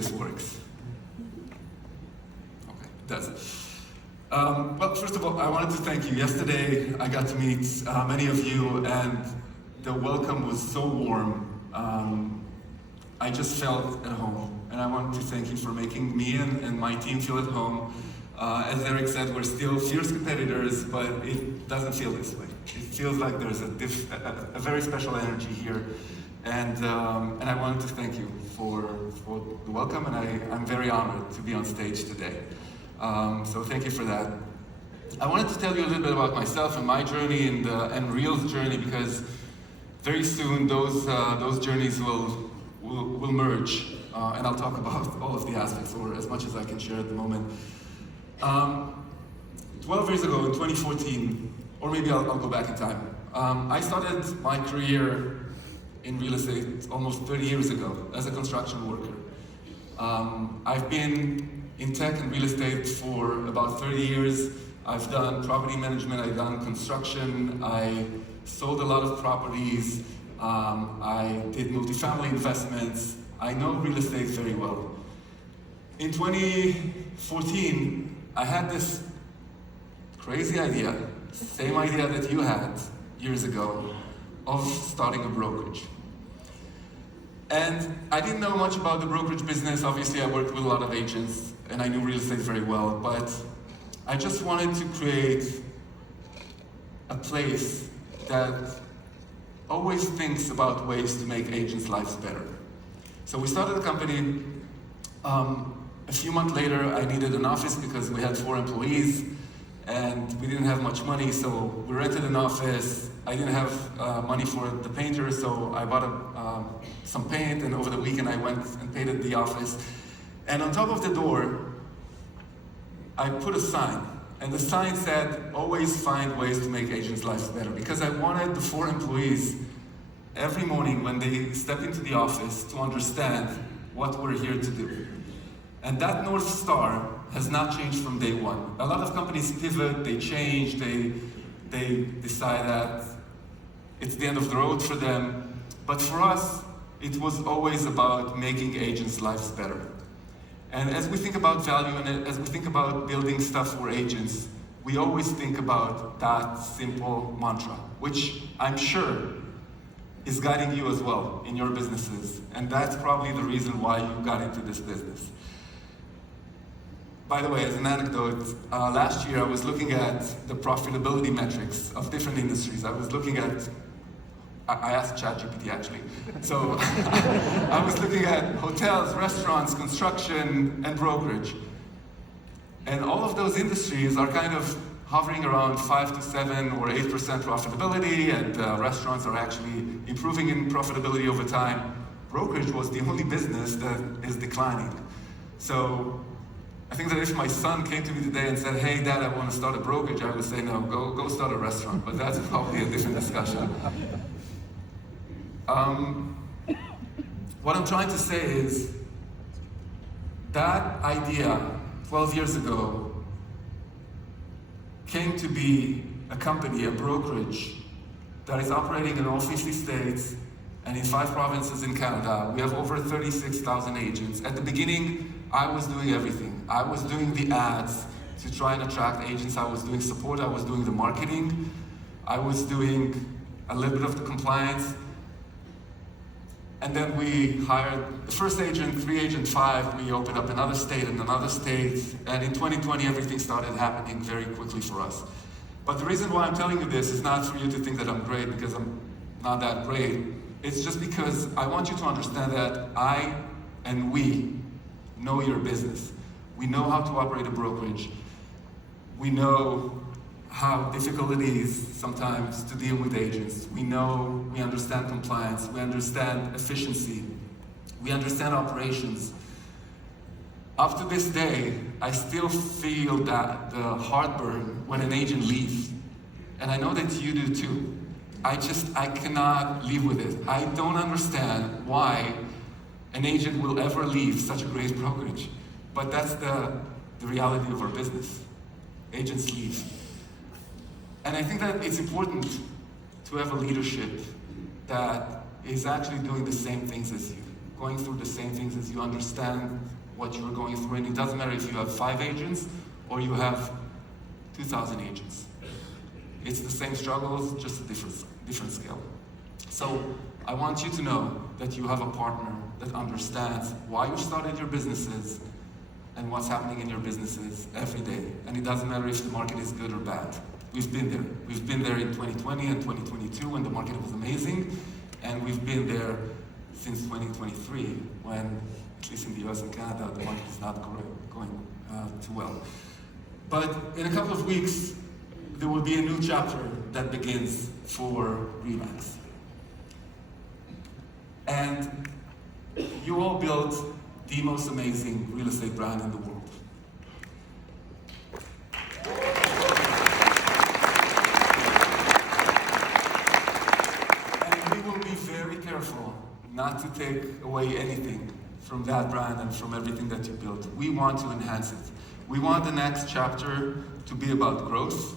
this works. Okay, it does. Well, first of all, I wanted to thank you. Yesterday, I got to meet many of you, and the welcome was so warm. I just felt at home, and I want to thank you for making me and my team feel at home. As Eric said, we're still fierce competitors, but it doesn't feel this way. It feels like there's a very special energy here, and I wanted to thank you for the welcome, and I'm very honored to be on stage today. So thank you for that. I wanted to tell you a little bit about myself and my journey and Real's journey, because very soon those journeys will merge, and I'll talk about all of the aspects, or as much as I can share at the moment. 12 years ago, in 2014, or maybe I'll go back in time, I started my career in real estate almost 30 years ago as a construction worker. I've been in tech and real estate for about 30 years. I've done property management, I've done construction, I sold a lot of properties, I did multifamily investments. I know real estate very well. In 2014, I had this crazy idea, same idea that you had years ago, of starting a brokerage. And I didn't know much about the brokerage business. Obviously, I worked with a lot of agents, and I knew real estate very well, but I just wanted to create a place that always thinks about ways to make agents' lives better. So we started a company. A few months later, I needed an office because we had 4 employees, and we didn't have much money, so we rented an office. I didn't have money for the painter, so I bought some paint, and over the weekend I went and painted the office. And on top of the door, I put a sign, and the sign said, always find ways to make agents' lives better, because I wanted the 4 employees every morning when they step into the office to understand what we're here to do. And that North Star has not changed from day one. A lot of companies pivot, they change, they decide that it's the end of the road for them. But for us, it was always about making agents' lives better. And as we think about value and as we think about building stuff for agents, we always think about that simple mantra, which I'm sure is guiding you as well in your businesses. And that's probably the reason why you got into this business. By the way, as an anecdote, last year I was looking at the profitability metrics of different industries. I was looking at, I asked ChatGPT actually. So I was looking at hotels, restaurants, construction, and brokerage. And all of those industries are kind of hovering around 5 to 7 or 8% profitability, and restaurants are actually improving in profitability over time. Brokerage was the only business that is declining. So I think that if my son came to me today and said, hey Dad, I want to start a brokerage, I would say no, go start a restaurant, but that's probably a different discussion. What I'm trying to say is that idea 12 years ago came to be a company, a brokerage, that is operating in all 50 states and in 5 provinces in Canada. We have over 36,000 agents. At the beginning, I was doing everything. I was doing the ads to try and attract agents. I was doing support. I was doing the marketing. I was doing a little bit of the compliance. And then we hired the first agent, 3 agent, 5. We opened up another state and another state. And in 2020, everything started happening very quickly for us. But the reason why I'm telling you this is not for you to think that I'm great, because I'm not that great. It's just because I want you to understand that I and we know your business. We know how to operate a brokerage. We know how difficult it is sometimes to deal with agents. We understand compliance, we understand efficiency, we understand operations. Up to this day, I still feel that the heartburn when an agent leaves. And I know that you do too. I cannot live with it. I don't understand why an agent will ever leave such a great brokerage. But that's the reality of our business. Agents leave. And I think that it's important to have a leadership that is actually doing the same things as you. going through the same things as you, understand what you're going through, and it doesn't matter if you have 5 agents or you have 2,000 agents. It's the same struggles, just a different scale. So I want you to know that you have a partner that understands why you started your businesses and what's happening in your businesses every day. And it doesn't matter if the market is good or bad. We've been there. We've been there in 2020 and 2022 when the market was amazing, and we've been there since 2023 when, at least in the US and Canada, the market is not going too well. But in a couple of weeks, there will be a new chapter that begins for Remax. And you all built the most amazing real estate brand in the world. And we will be very careful not to take away anything from that brand and from everything that you built. We want to enhance it. We want the next chapter to be about growth.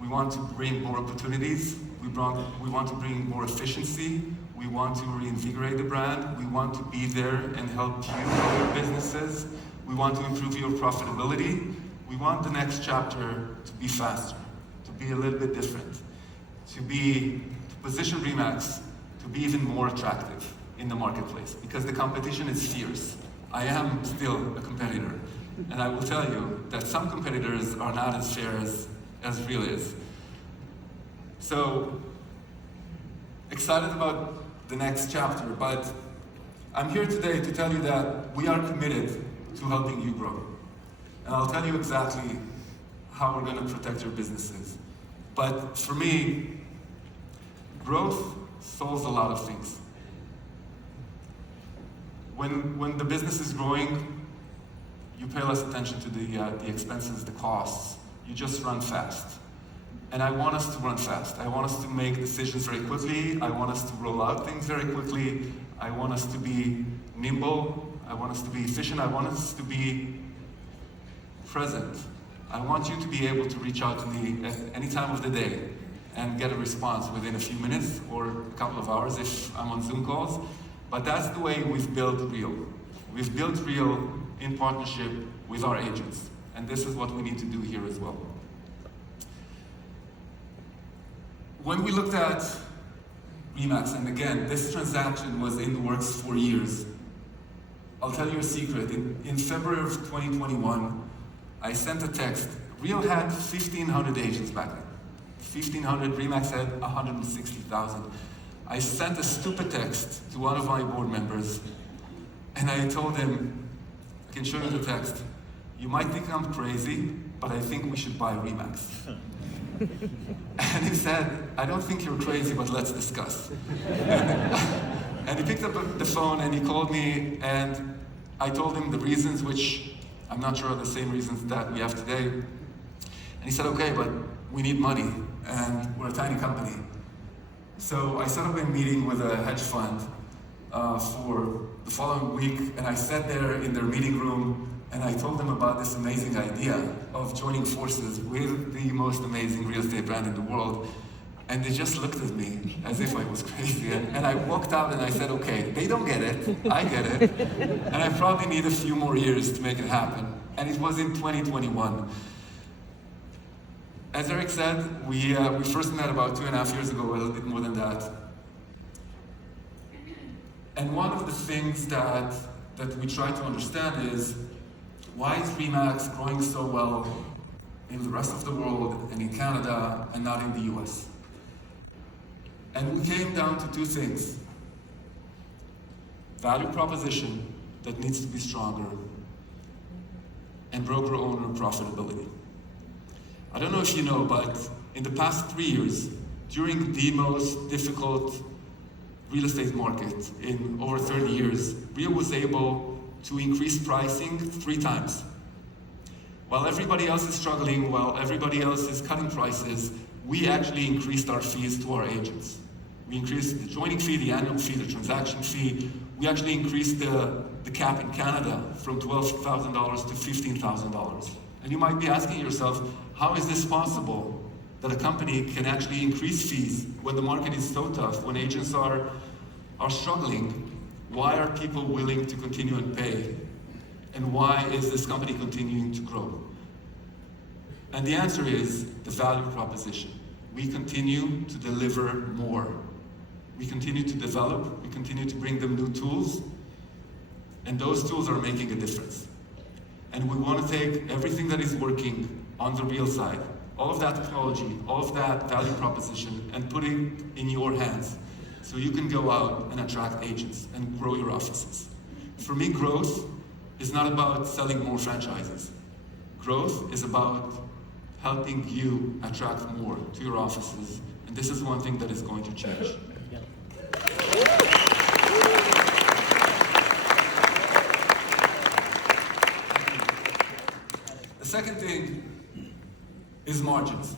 We want to bring more opportunities. We want to bring more efficiency. We want to reinvigorate the brand. We want to be there and help you grow your businesses. We want to improve your profitability. We want the next chapter to be faster, to be a little bit different, to position Remax to be even more attractive in the marketplace, because the competition is fierce. I am still a competitor, and I will tell you that some competitors are not as fair as Real is. So, excited about the next chapter, but I'm here today to tell you that we are committed to helping you grow. And I'll tell you exactly how we're going to protect your businesses. But for me, growth solves a lot of things. When the business is growing, you pay less attention to the expenses, the costs. You just run fast. And I want us to run fast. I want us to make decisions very quickly. I want us to roll out things very quickly. I want us to be nimble. I want us to be efficient. I want us to be present. I want you to be able to reach out to me at any time of the day and get a response within a few minutes or a couple of hours if I'm on Zoom calls. But that's the way we've built Real. We've built Real in partnership with our agents. And this is what we need to do here as well. When we looked at Remax, and again, this transaction was in the works for years. I'll tell you a secret. In February of 2021, I sent a text. Real had 1,500 agents back then. 1,500, Remax had 160,000. I sent a stupid text to one of my board members, and I told him, I can show you the text, you might think I'm crazy, but I think we should buy Remax. And he said, I don't think you're crazy, but let's discuss. And he picked up the phone and he called me, and I told him the reasons, which I'm not sure are the same reasons that we have today. And he said, okay, but we need money, and we're a tiny company. So I set up a meeting with a hedge fund for the following week, and I sat there in their meeting room, and I told them about this amazing idea of joining forces with the most amazing real estate brand in the world. And they just looked at me as if I was crazy. And I walked out and I said, okay, they don't get it, I get it. And I probably need a few more years to make it happen. And it was in 2021. As Eric said, we first met about 2.5 years ago, a little bit more than that. And one of the things that we try to understand is, why is Remax growing so well in the rest of the world and in Canada and not in the US? And we came down to two things. Value proposition that needs to be stronger, and broker-owner profitability. I don't know if you know, but in the past 3 years, during the most difficult real estate market in over 30 years, Real was able to increase pricing 3 times. While everybody else is struggling, while everybody else is cutting prices, we actually increased our fees to our agents. We increased the joining fee, the annual fee, the transaction fee. We actually increased the cap in Canada from $12,000 to $15,000. And you might be asking yourself, how is this possible that a company can actually increase fees when the market is so tough, when agents are struggling? Why are people willing to continue and pay? And why is this company continuing to grow? And the answer is the value proposition. We continue to deliver more. We continue to develop, we continue to bring them new tools, and those tools are making a difference. And we want to take everything that is working on the real side, all of that technology, all of that value proposition, and put it in your hands so you can go out and attract agents and grow your offices. For me, growth is not about selling more franchises. Growth is about helping you attract more to your offices. And this is one thing that is going to change. The second thing is margins.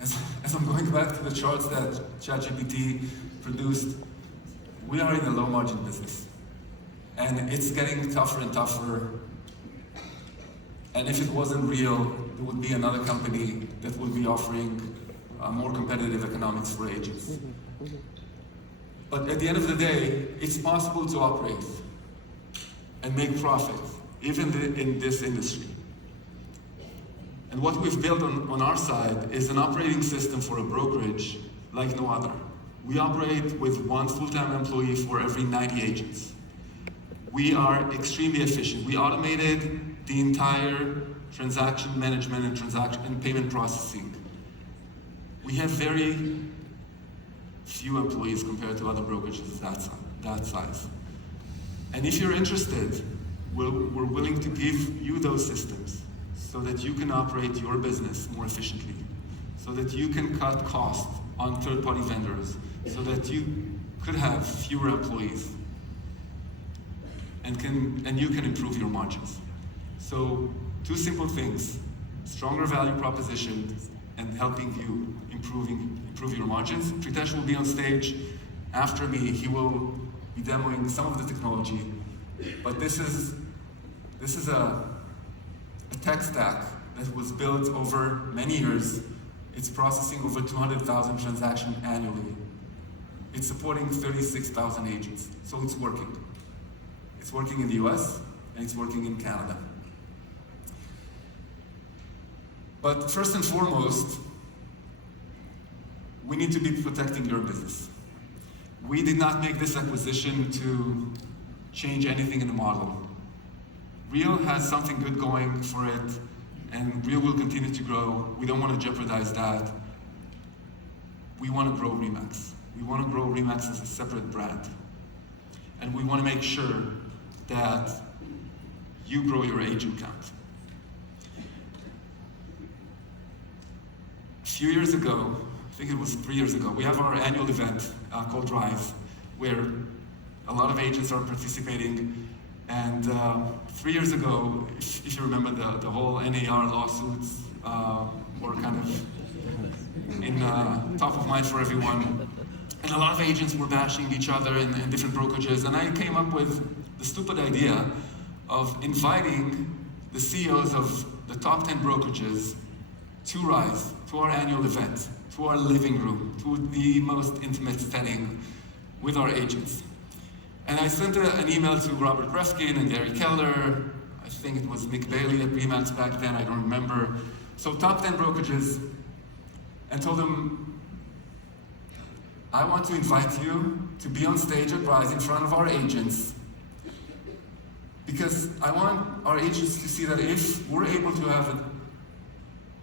As I'm going back to the charts that ChatGPT produced, we are in a low margin business. And it's getting tougher and tougher. And if it wasn't real, there would be another company that would be offering more competitive economics for agents. But at the end of the day, it's possible to operate and make profit, even in this industry. And what we've built on our side is an operating system for a brokerage like no other. We operate with one full-time employee for every 90 agents. We are extremely efficient. We automated the entire transaction management and payment processing. We have very few employees compared to other brokerages that size. And if you're interested, we're willing to give you those systems so that you can operate your business more efficiently, so that you can cut costs on third-party vendors, so that you could have fewer employees and you can improve your margins. So two simple things: stronger value proposition and helping you improve your margins. Pritesh will be on stage after me. He will be demoing some of the technology, but this is a tech stack that was built over many years. It's processing over 200,000 transactions annually. It's supporting 36,000 agents, so it's working. It's working in the US and it's working in Canada. But first and foremost, we need to be protecting your business. We did not make this acquisition to change anything in the model. Real has something good going for it, and Real will continue to grow. We don't want to jeopardize that. We want to grow Remax. We want to grow Remax as a separate brand. And we want to make sure that you grow your agent count. A few years ago, I think it was 3 years ago, we have our annual event called Drive, where a lot of agents are participating. And 3 years ago, if you remember, the whole NAR lawsuits were kind of in top of mind for everyone. And a lot of agents were bashing each other in different brokerages. And I came up with the stupid idea of inviting the CEOs of the top 10 brokerages to Rise, to our annual event, to our living room, to the most intimate setting with our agents. And I sent an email to Robert Refkin and Gary Keller. I think it was Nick Bailey at Remax back then, I don't remember. So top 10 brokerages, and told them, I want to invite you to be on stage at Rise in front of our agents, because I want our agents to see that if we're able to have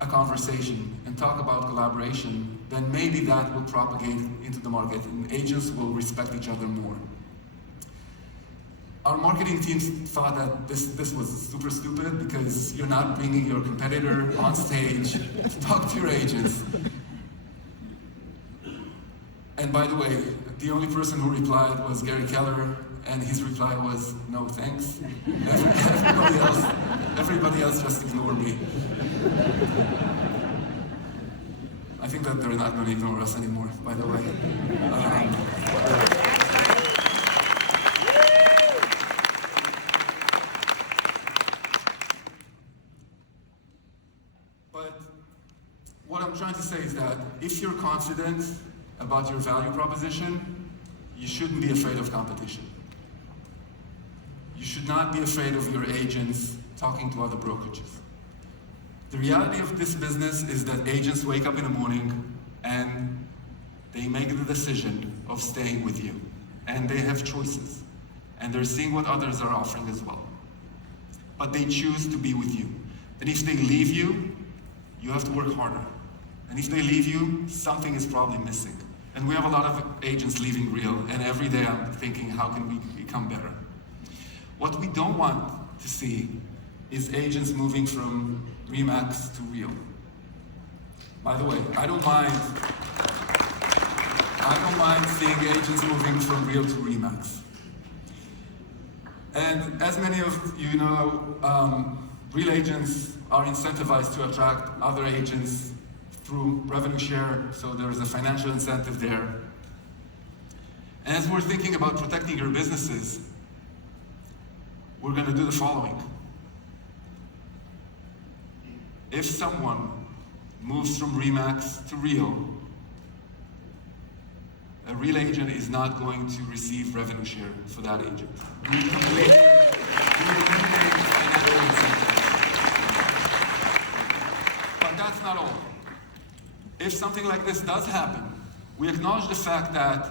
a conversation and talk about collaboration, then maybe that will propagate into the market and agents will respect each other more. Our marketing teams thought that this was super stupid because you're not bringing your competitor on stage to talk to your agents. And by the way, the only person who replied was Gary Keller, and his reply was, no thanks. Everybody else just ignored me. I think that they're not going to ignore us anymore, by the way. But what I'm trying to say is that if you're confident about your value proposition, you shouldn't be afraid of competition. you should not be afraid of your agents talking to other brokerages. The reality of this business is that agents wake up in the morning and they make the decision of staying with you. And they have choices. And they're seeing what others are offering as well. But they choose to be with you. And if they leave you, you have to work harder. And if they leave you, something is probably missing. And we have a lot of agents leaving Real, and every day I'm thinking, how can we become better? What we don't want to see is agents moving from Remax to Real. By the way, I don't mind seeing agents moving from Real to Remax. And as many of you know, Real agents are incentivized to attract other agents through revenue share, so there is a financial incentive there. And as we're thinking about protecting your businesses, we're going to do the following. If someone moves from Remax to Real, a Real agent is not going to receive revenue share for that agent. We eliminate financial incentives. But that's not all. If something like this does happen, we acknowledge the fact that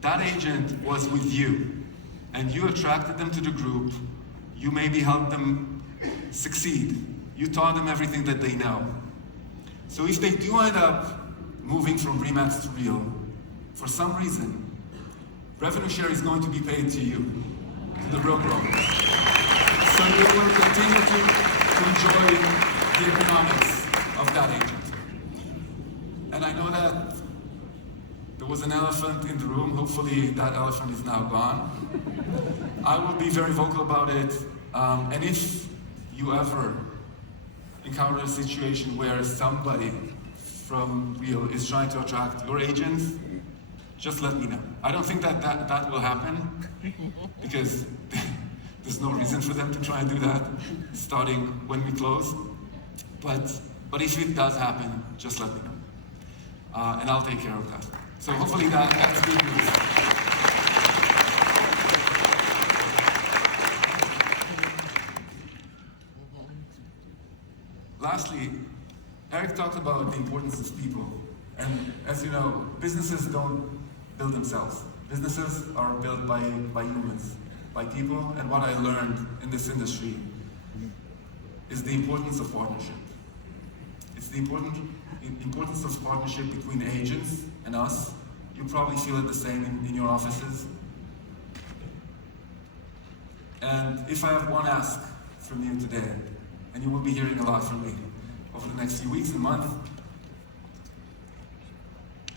that agent was with you, and you attracted them to the group, you maybe helped them succeed. You taught them everything that they know. So if they do end up moving from Remax to Real, for some reason, revenue share is going to be paid to you, to the brokerage. So you will continue to enjoy the economics of that agent. And I know that there was an elephant in the room. Hopefully that elephant is now gone. I will be very vocal about it. And if you ever encounter a situation where somebody from Real is trying to attract your agents, just let me know. I don't think that will happen, because there's no reason for them to try and do that, starting when we close. But if it does happen, just let me know. And I'll take care of that. So hopefully that's good news. Lastly, Eric talked about the importance of people. And as you know, businesses don't build themselves. Businesses are built by humans, by people. And what I learned in this industry is the importance of partnership. It's the importance of partnership between agents and us. You probably feel it the same in your offices. And if I have one ask from you today, and you will be hearing a lot from me over the next few weeks and months,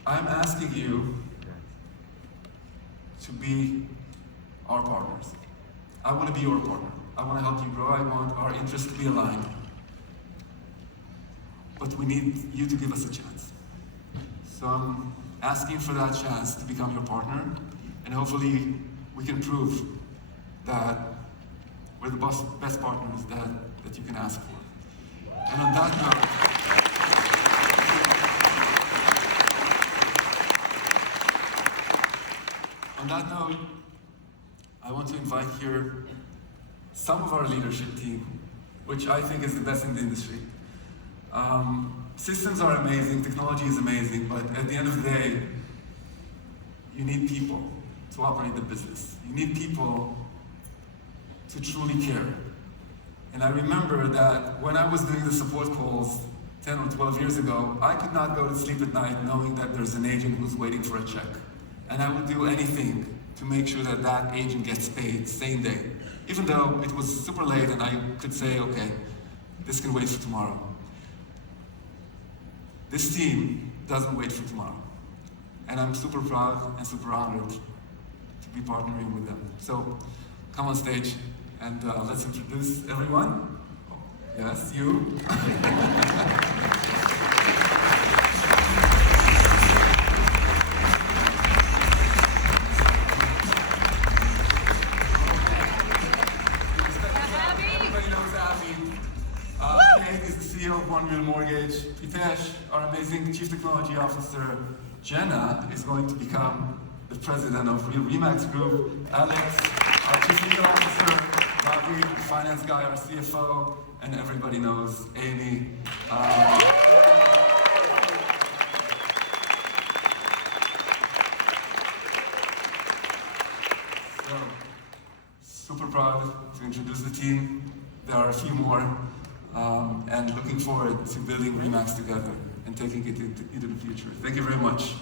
I'm asking you to be our partners. I want to be your partner. I want to help you grow. I want our interests to be aligned. But we need you to give us a chance. So I'm asking for that chance to become your partner, and hopefully we can prove that we're the best partners that you can ask for. And on that note, I want to invite here some of our leadership team, which I think is the best in the industry. Systems are amazing, technology is amazing, but at the end of the day, you need people to operate the business. You need people to truly care. And I remember that when I was doing the support calls 10 or 12 years ago, I could not go to sleep at night knowing that there's an agent who's waiting for a check. And I would do anything to make sure that that agent gets paid same day. Even though it was super late and I could say, okay, this can wait for tomorrow. This team doesn't wait for tomorrow. And I'm super proud and super honored to be partnering with them. So come on stage and let's introduce everyone. Yes, you. Everybody knows Abby. Kate is the CEO of One Real Mortgage. Pritesh, our amazing Chief Technology Officer. Jenna is going to become the president of Real Remax Group. Alex. our Chief Legal Officer, Bobby, Finance Guy, our CFO, and everybody knows Amy. So, super proud to introduce the team. There are a few more, and looking forward to building Remax together and taking it into the future. Thank you very much.